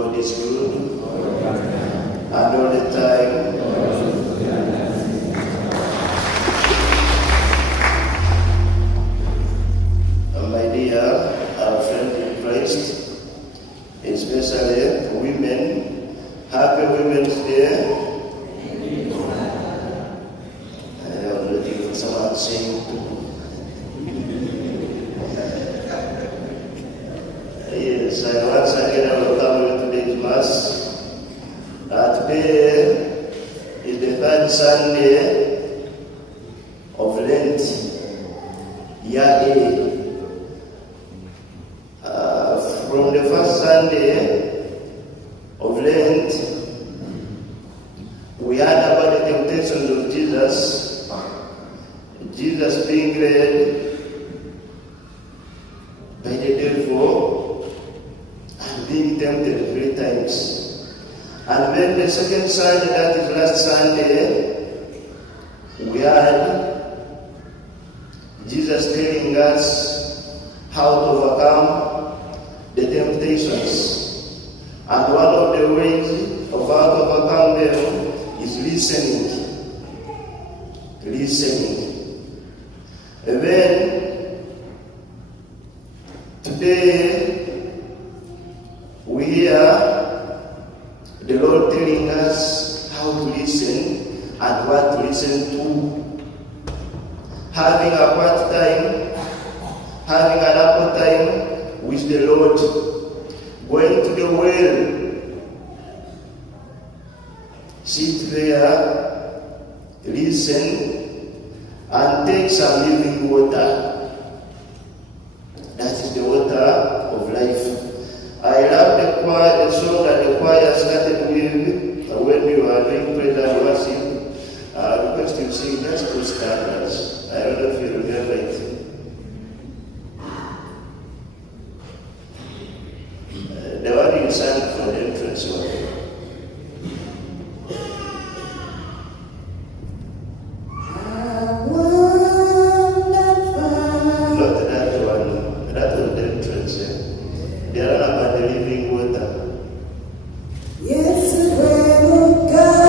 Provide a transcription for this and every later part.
God is good, and all the time. My dear friend in Christ, especially women, happy Women's Day. I already heard someone saying yes, I once again I will come to today's Mass. Today is the third Sunday of Lent, year A. From the first Sunday of Lent, we heard about the temptations of Jesus. Jesus being led by the devil and being tempted 3 times. And then the second Sunday, that is last Sunday, we had Jesus telling us how to overcome the temptations. And one of the ways of how to overcome them is listening. Listening. And then today we hear the Lord telling us how to listen and what to listen to. Having a quiet time, having an apple time with the Lord, going to the well, sit there, listen, and take some living water. That is the water of life. I love the song that the choir started with when we were doing praise and worship. I request you to sing just 2 stanzas. I don't know if you remember it. The one you sang for the entrance one. Not that one. That was the entrance. The other one, the living water. Yes, will come.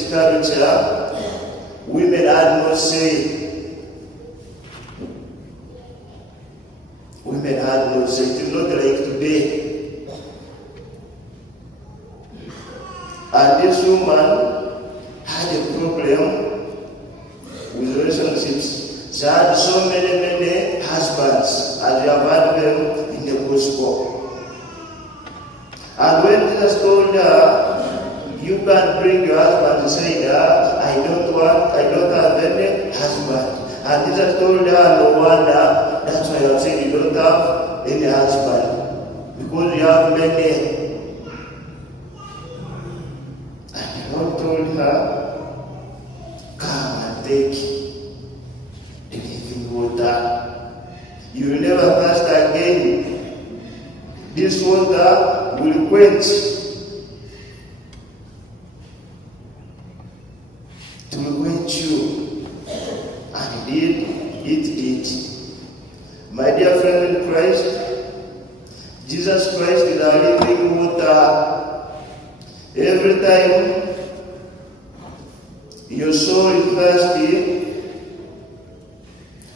this culture, women had no say. Women had no say. It is not like today. And this woman had a problem with relationships. She had so many husbands, as we have had them in the gospel. And when Jesus told her, you can bring your husband, he said, I don't have any husband. And Jesus told her, no wonder, that's why I said you don't have any husband, because you have many. And the Lord told her, come and take the living water. You will never thirst again. This water will quench. It will quench you. And indeed, it did. My dear friend in Christ, Jesus Christ is our living water. Every time your soul is thirsty,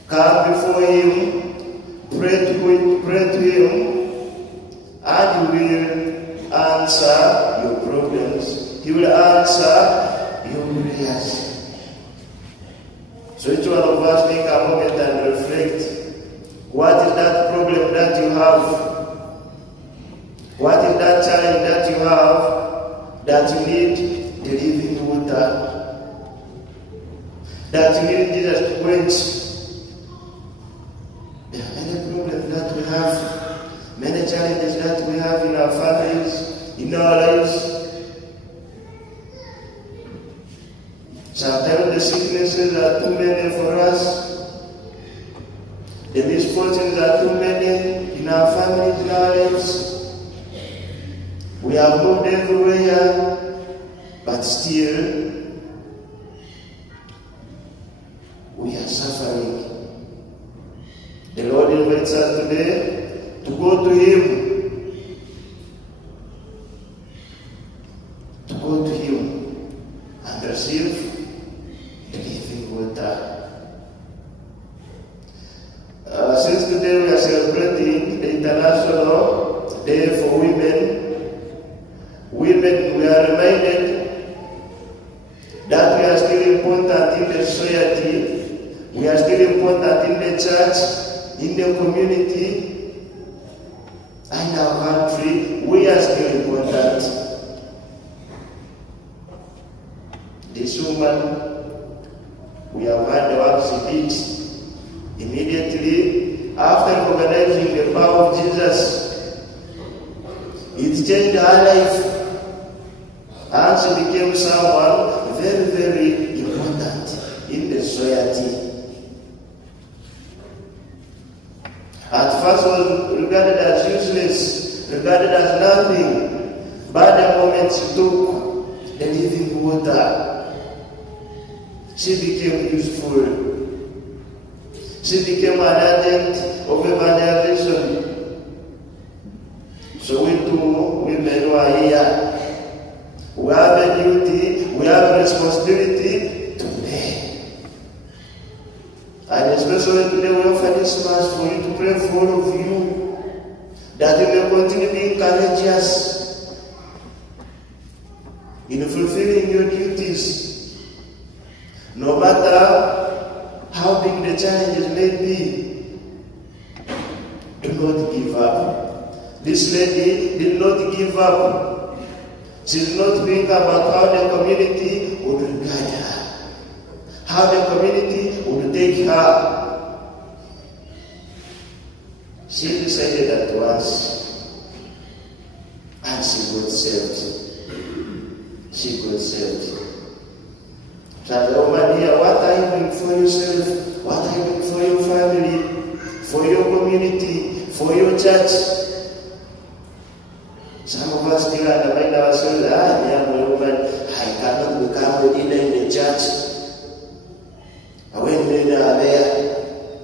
come before Him, pray to Him, and He will answer your problems. He will answer your prayers. So each one of us take a moment and reflect. What is that problem that you have? What is that challenge that you have that you need the living water? That you need Jesus to quench? There are many problems that we have, many challenges that we have in our families, in our lives. Sometimes the sicknesses are too many for us. The misfortunes are too many in our families, in our lives. We have moved everywhere, but still we are suffering. The Lord invites us today to go to Him. To go to Him and receive the living water. Since today we are celebrating the International Day for Women, we are reminded that we are still important in the society, we are still important in the church, in the community, in our country. We are still important. This woman, we have heard the words she did. Immediately after recognizing the power of Jesus, it changed her life, and she became someone very, very important in the society. At first was regarded as useless, regarded as nothing, but the moment she took the living water, she became useful. She became an agent of evangelization. So we too, women who are here, we have a duty, we have a responsibility today. And especially today we offer this mass for you to pray for all of you, that you may continue being courageous in fulfilling your duties. No matter how big the challenges may be, do not give up. This lady did not give up. She did not think about how the community would regard her, how the community would take her. She decided at once, and she got saved. She got saved. So the woman here, what are you doing for yourself? What are you doing for your family, for your community, for your church? Some of us still undermine ourselves. Yeah, my woman, I cannot become a leader in the church. When men are there,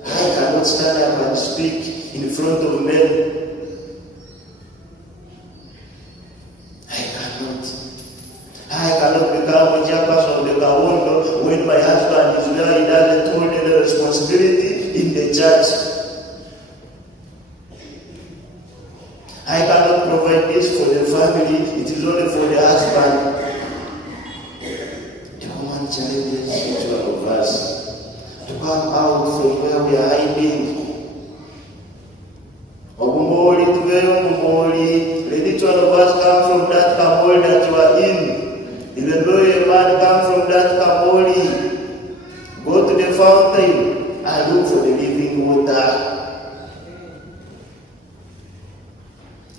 I cannot stand up and speak in front of men. I cannot become a chairperson Kawondo, when my husband is there, he doesn't hold any responsibility in the church. I cannot provide this for the family, it is only for the husband. The woman challenges each one of us to come out from where we are hiding. Let each one of us come from that Kamoli that you are in. Even though a man come from that Kamoli, go to the fountain and look for the living water.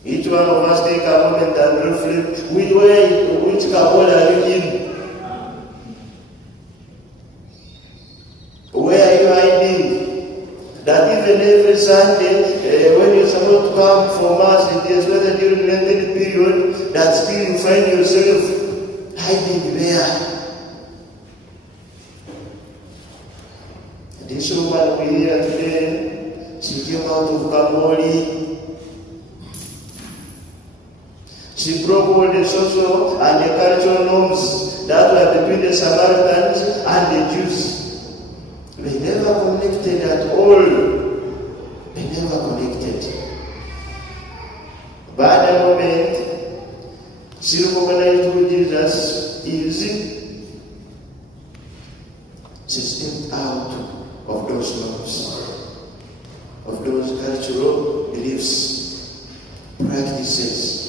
Each one of us take a moment and reflect, which Kamoli are you in? Where are you hiding? That even every Sunday, when you're supposed to come for Mass, it is whether during Lenten period, that still you find yourself hiding there. This woman we hear today, she came out of Kamoli. She broke all the social and the cultural norms that were between the Samaritans and the Jews. They never connected at all. They never connected. But at the moment, she recognized who Jesus is. She stepped out of those norms, of those cultural beliefs, practices.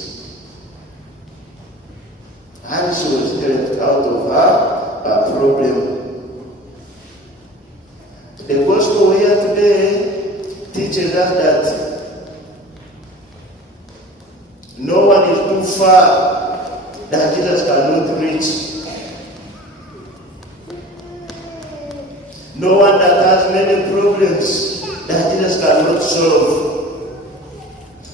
And she was helped out of her problem. The gospel here today teaches us that no one is too far that Jesus cannot reach. No one that has many problems that Jesus cannot solve.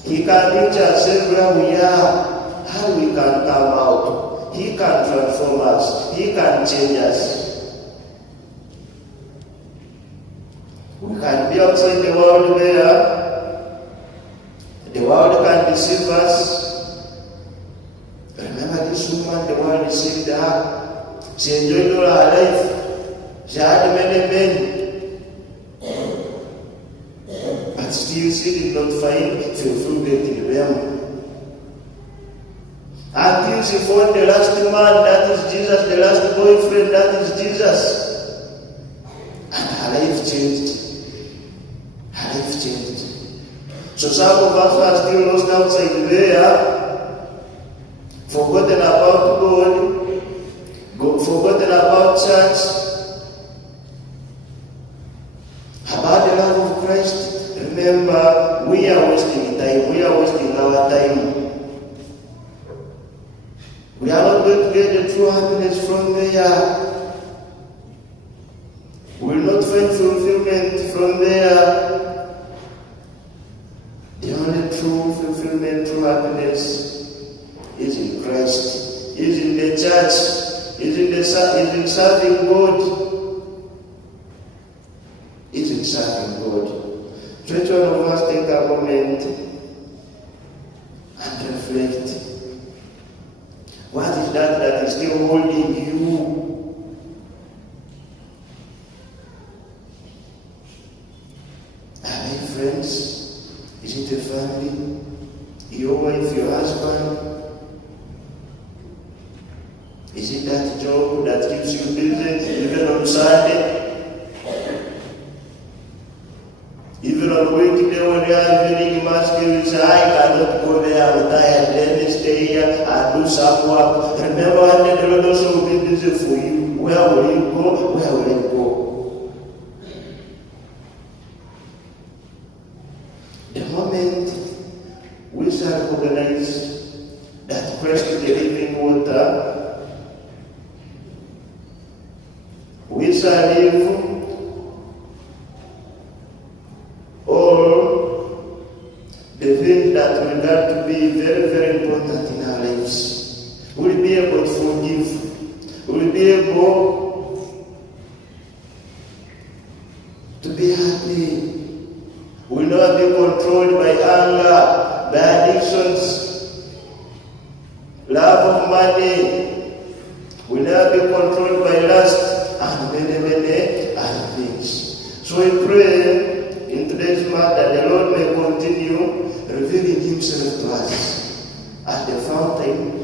He can reach us everywhere we are, and we can come out. He can transform us. He can change us. We can be outside the world where the world can deceive us. Remember this woman, the world deceived her. She enjoyed all her life. She had many men. But still she did not find fulfillment in them. Until she found the last man, that is Jesus, the last boyfriend, that is Jesus. And her life changed. So some of us are still lost outside there, forgotten about God, forgotten about church, about the love of Christ. Remember, we are wasting time. We are wasting our time. We are not going to get the true happiness from there. We will not find fulfillment from there. The only true fulfillment, true happiness is in Christ, is in the church, is in serving God. Is in serving God. So each one of us take a moment and reflect. What is that is still holding you? Are they friends? Is it a family? Your wife, your husband? Is it that job that keeps you busy even on Sunday? Even on weekday when you are evening mass, you say, I cannot go there, I'm tired, let me stay here and do some work. Remember, one day the Lord also will be busy for you. Where will you go? Where will you go? The moment we shall recognize that Christ is the living water, we shall live all the things that will got to be very, very important in our lives. We'll be able to forgive. We'll be able to be happy. We'll not be controlled by anger, by addictions, love of money. We'll never be controlled by lust and many other things. So we pray in today's matter that the Lord may continue revealing himself to us as the fountain